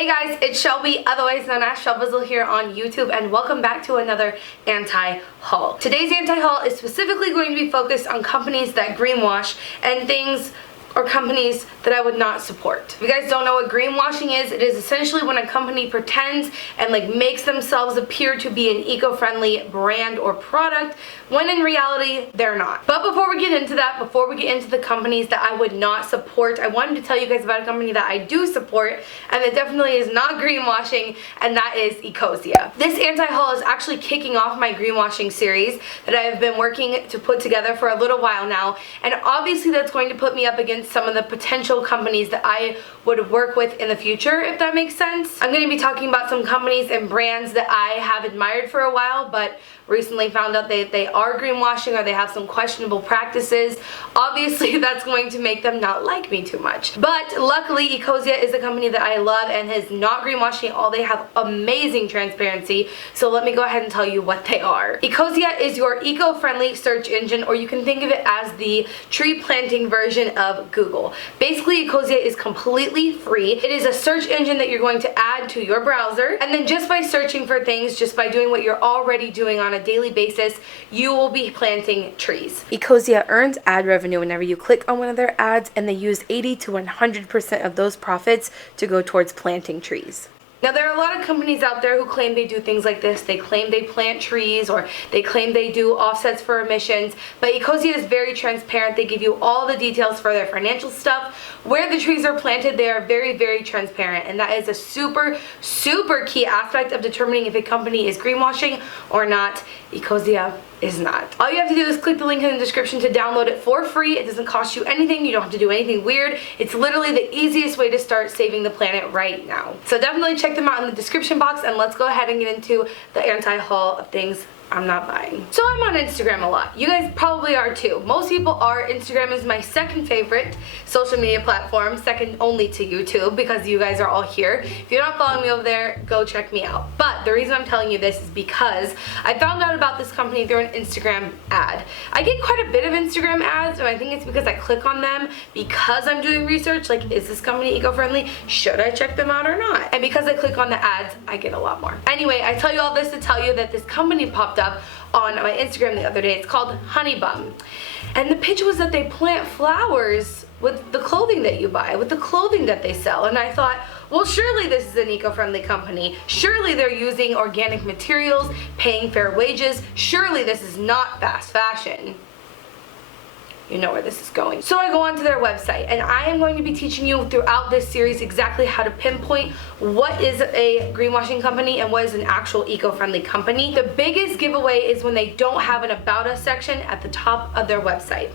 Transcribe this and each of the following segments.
Hey guys, it's Shelby, otherwise known as Shelbizleee here on YouTube, and welcome back to another anti-haul. Today's anti-haul is specifically going to be focused on companies that greenwash and things or companies that I would not support. If you guys don't know what greenwashing is, it is essentially when a company pretends and makes themselves appear to be an eco-friendly brand or product when in reality they're not. But before we get into that, before we get into the companies that I would not support, I wanted to tell you guys about a company that I do support and that definitely is not greenwashing, and that is Ecosia. This anti-haul is actually kicking off my greenwashing series that I have been working to put together for a little while now, and obviously that's going to put me up against some of the potential companies that I would work with in the future, if that makes sense. I'm going to be talking about some companies and brands that I have admired for a while, but recently found out they are greenwashing or they have some questionable practices. Obviously that's going to make them not like me too much. But luckily Ecosia is a company that I love and is not greenwashing at all. They have amazing transparency, so let me go ahead and tell you what they are. Ecosia is your eco-friendly search engine, or you can think of it as the tree planting version of Google. Basically Ecosia is completely free. It is a search engine that you're going to add to your browser, and then just by searching for things, just by doing what you're already doing on a daily basis, you will be planting trees. Ecosia earns ad revenue whenever you click on one of their ads, and they use 80 to 100% of those profits to go towards planting trees. Now, there are a lot of companies out there who claim they do things like this. They claim they plant trees, or they claim they do offsets for emissions, but Ecosia is very transparent. They give you all the details for their financial stuff. Where the trees are planted, they are very, very transparent, and that is a super, super key aspect of determining if a company is greenwashing or not. Ecosia is not. All you have to do is click the link in the description to download it for free. It doesn't cost you anything. You don't have to do anything weird. It's literally the easiest way to start saving the planet right now. So definitely check them out in the description box, and let's go ahead and get into the anti-haul of things I'm not buying. So I'm on Instagram a lot. You guys probably are too. Most people are. Instagram is my second favorite social media platform, second only to YouTube, because you guys are all here. If you're not following me over there, go check me out. But the reason I'm telling you this is because I found out about this company through an Instagram ad. I get quite a bit of Instagram ads, and I think it's because I click on them because I'm doing research, like, is this company eco-friendly? Should I check them out or not? And because I click on the ads, I get a lot more. Anyway, I tell you all this to tell you that this company popped up on my Instagram the other day. It's called Honeybum, and the pitch was that they plant flowers with the clothing that you buy, with the clothing that they sell. And I thought, well, surely this is an eco-friendly company. Surely they're using organic materials, paying fair wages. Surely this is not fast fashion. You know where this is going. So I go onto their website, and I am going to be teaching you throughout this series exactly how to pinpoint what is a greenwashing company and what is an actual eco-friendly company. The biggest giveaway is when they don't have an About Us section at the top of their website,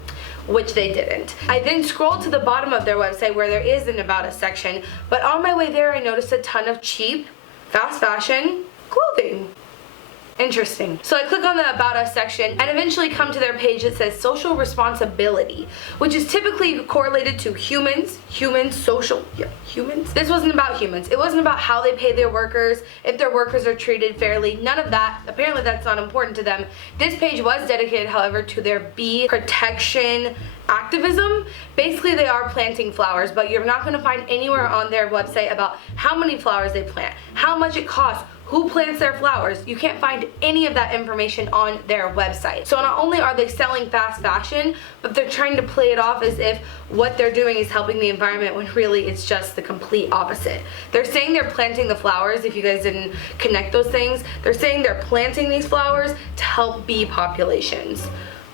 which they didn't. I then scrolled to the bottom of their website where there is an About Us section, but on my way there I noticed a ton of cheap, fast fashion clothing. Interesting. So I click on the About Us section and eventually come to their page that says social responsibility, which is typically correlated to humans, social, humans. This wasn't about humans. It wasn't about how they pay their workers, if their workers are treated fairly, none of that. Apparently that's not important to them. This page was dedicated, however, to their bee protection activism. Basically they are planting flowers, but you're not going to find anywhere on their website about how many flowers they plant, how much it costs, who plants their flowers. You can't find any of that information on their website. So not only are they selling fast fashion, but they're trying to play it off as if what they're doing is helping the environment, when really it's just the complete opposite. They're saying they're planting the flowers. If you guys didn't connect those things, they're saying they're planting these flowers to help bee populations,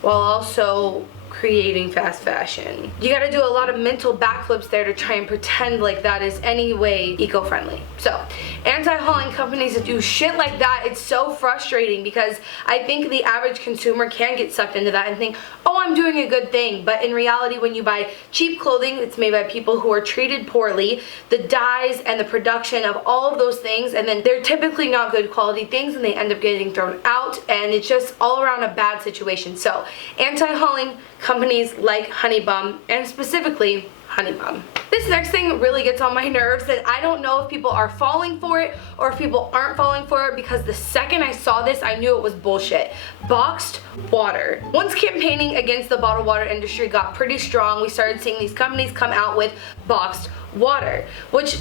while also creating fast fashion. You gotta do a lot of mental backflips there to try and pretend like that is any way eco-friendly. So, anti-hauling companies that do shit like that, it's so frustrating, because I think the average consumer can get sucked into that and think, oh, I'm doing a good thing. But in reality, when you buy cheap clothing that's made by people who are treated poorly, the dyes and the production of all of those things, and then they're typically not good quality things, and they end up getting thrown out, and it's just all around a bad situation. So, anti-hauling companies like Honeybum, and specifically Honeybum. This next thing really gets on my nerves, and I don't know if people are falling for it or if people aren't falling for it, because the second I saw this, I knew it was bullshit. Boxed water. Once campaigning against the bottled water industry got pretty strong, we started seeing these companies come out with boxed water, which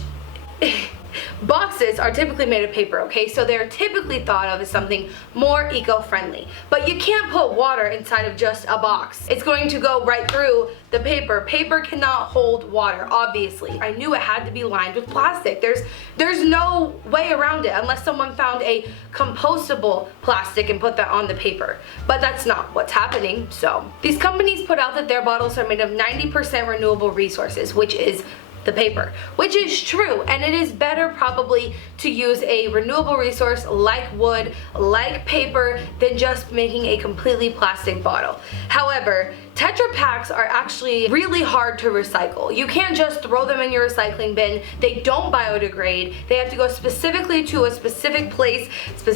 Boxes are typically made of paper, okay? So they're typically thought of as something more eco-friendly. But you can't put water inside of just a box. It's going to go right through the paper. Paper cannot hold water, obviously. I knew it had to be lined with plastic. There's no way around it unless someone found a compostable plastic and put that on the paper. But that's not what's happening, so. These companies put out that their bottles are made of 90% renewable resources, which is the paper, which is true, and it is better probably to use a renewable resource like wood, like paper, than just making a completely plastic bottle. However, Tetra Paks are actually really hard to recycle. You can't just throw them in your recycling bin. They don't biodegrade. They have to go specifically to a specific place. They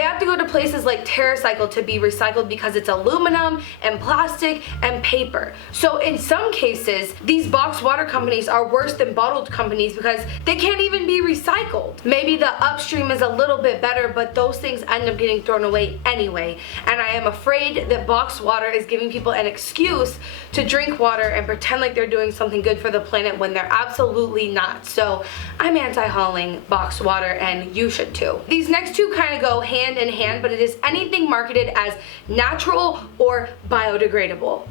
have to go to places like TerraCycle to be recycled because it's aluminum and plastic and paper. So in some cases, these boxed water companies are worse than bottled companies because they can't even be recycled. Maybe the upstream is a little bit better, but those things end up getting thrown away anyway. And I am afraid that boxed water is giving people an excuse to drink water and pretend like they're doing something good for the planet when they're absolutely not. So I'm anti-hauling boxed water, and you should too. These next two kind of go hand in hand, but it is anything marketed as natural or biodegradable.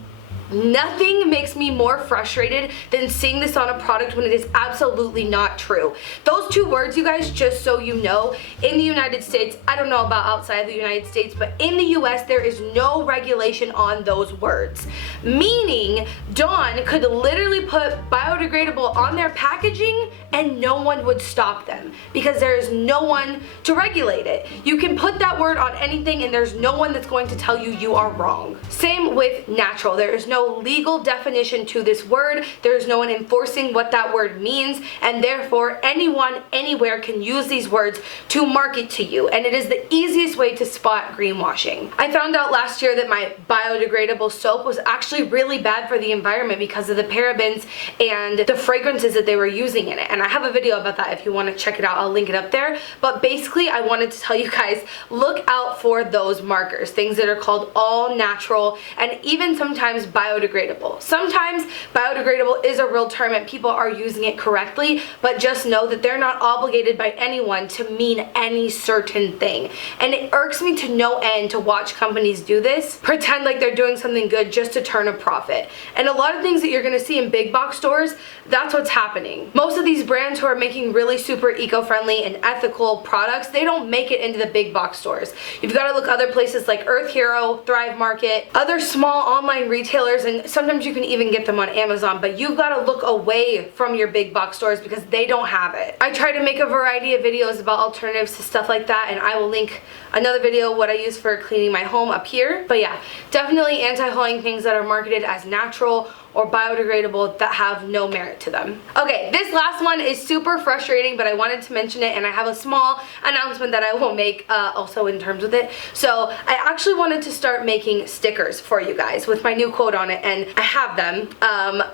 Nothing makes me more frustrated than seeing this on a product when it is absolutely not true. Those two words, you guys, just so you know, in the United States, I don't know about outside the United States, but in the US there is no regulation on those words. Meaning, Dawn could literally put biodegradable on their packaging and no one would stop them because there is no one to regulate it. You can put that word on anything and there's no one that's going to tell you you are wrong. Same with natural. There is no legal definition to this word. There is no one enforcing what that word means, and therefore anyone anywhere can use these words to market to you, and it is the easiest way to spot greenwashing. I found out last year that my biodegradable soap was actually really bad for the environment because of the parabens and the fragrances that they were using in it, and I have a video about that if you want to check it out. I'll link it up there. But basically I wanted to tell you guys, look out for those markers, things that are called all natural and even sometimes biodegradable. Sometimes biodegradable is a real term and people are using it correctly, but just know that they're not obligated by anyone to mean any certain thing. And it irks me to no end to watch companies do this, pretend like they're doing something good just to turn a profit. And a lot of things that you're gonna see in big box stores, that's what's happening. Most of these brands who are making really super eco-friendly and ethical products, they don't make it into the big box stores. You've got to look other places like Earth Hero, Thrive Market, other small online retailers, and sometimes you can even get them on Amazon, but you've got to look away from your big box stores because they don't have it. I try to make a variety of videos about alternatives to stuff like that, and I will link another video what I use for cleaning my home up here. But yeah, definitely anti-hauling things that are marketed as natural or biodegradable that have no merit to them. Okay, this last one is super frustrating, but I wanted to mention it, and I have a small announcement that I will make also in terms with it. So I actually wanted to start making stickers for you guys with my new quote on it, and I have them.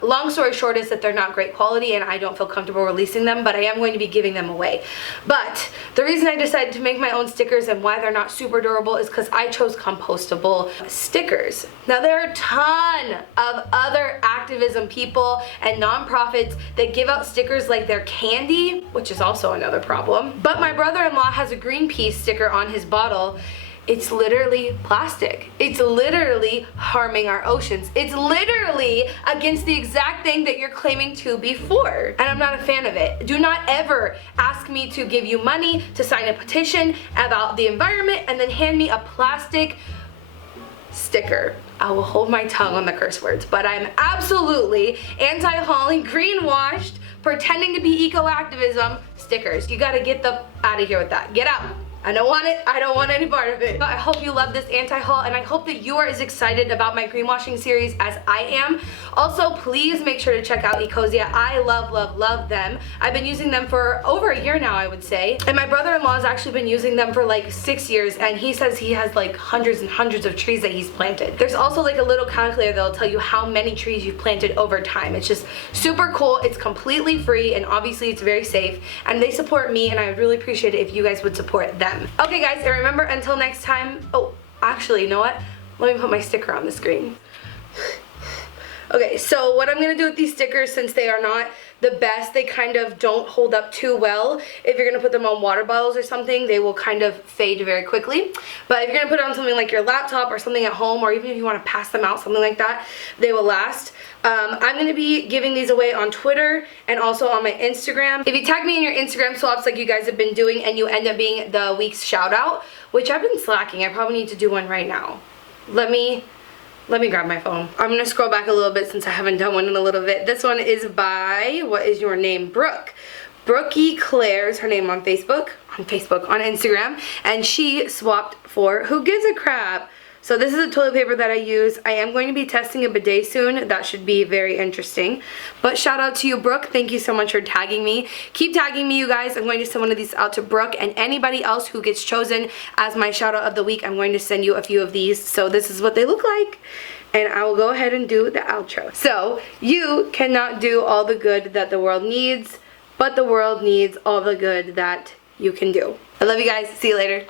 Long story short is that they're not great quality and I don't feel comfortable releasing them, but I am going to be giving them away. But the reason I decided to make my own stickers and why they're not super durable is because I chose compostable stickers. Now there are a ton of other activism people and nonprofits that give out stickers like they're candy, which is also another problem. But my brother-in-law has a Greenpeace sticker on his bottle. It's literally plastic. It's literally harming our oceans. It's literally against the exact thing that you're claiming to be for. And I'm not a fan of it. Do not ever ask me to give you money to sign a petition about the environment and then hand me a plastic sticker. I will hold my tongue on the curse words, but I'm absolutely anti-hauling, greenwashed, pretending to be eco-activism stickers. You gotta get the out of here with that. Get out. I don't want it. I don't want any part of it. But I hope you love this anti-haul, and I hope that you are as excited about my greenwashing series as I am. Also, please make sure to check out Ecosia. I love, love, love them. I've been using them for over a year now, I would say. And my brother-in-law has actually been using them for like 6 years, and he says he has like hundreds and hundreds of trees that he's planted. There's also like a little calculator that'll tell you how many trees you've planted over time. It's just super cool. It's completely free, and obviously it's very safe. And they support me, and I would really appreciate it if you guys would support them. Okay guys, and remember, until next time, oh, actually, you know what? Let me put my sticker on the screen. Okay, so what I'm gonna do with these stickers, since they are not the best. They kind of don't hold up too well. If you're gonna put them on water bottles or something, they will kind of fade very quickly. But if you're gonna put it on something like your laptop or something at home, or even if you wanna pass them out, something like that, they will last. I'm gonna be giving these away on Twitter and also on my Instagram. If you tag me in your Instagram swaps like you guys have been doing and you end up being the week's shout out, which I've been slacking, I probably need to do one right now. Let me grab my phone. I'm gonna scroll back a little bit since I haven't done one in a little bit. This one is by, what is your name? Brooke. Brookie Claire's her name on Facebook, on Instagram, and she swapped for Who Gives a Crap. So this is a toilet paper that I use. I am going to be testing a bidet soon. That should be very interesting. But shout out to you, Brooke. Thank you so much for tagging me. Keep tagging me, you guys. I'm going to send one of these out to Brooke, and anybody else who gets chosen as my shout out of the week, I'm going to send you a few of these. So this is what they look like. And I will go ahead and do the outro. So, you cannot do all the good that the world needs, but the world needs all the good that you can do. I love you guys. See you later.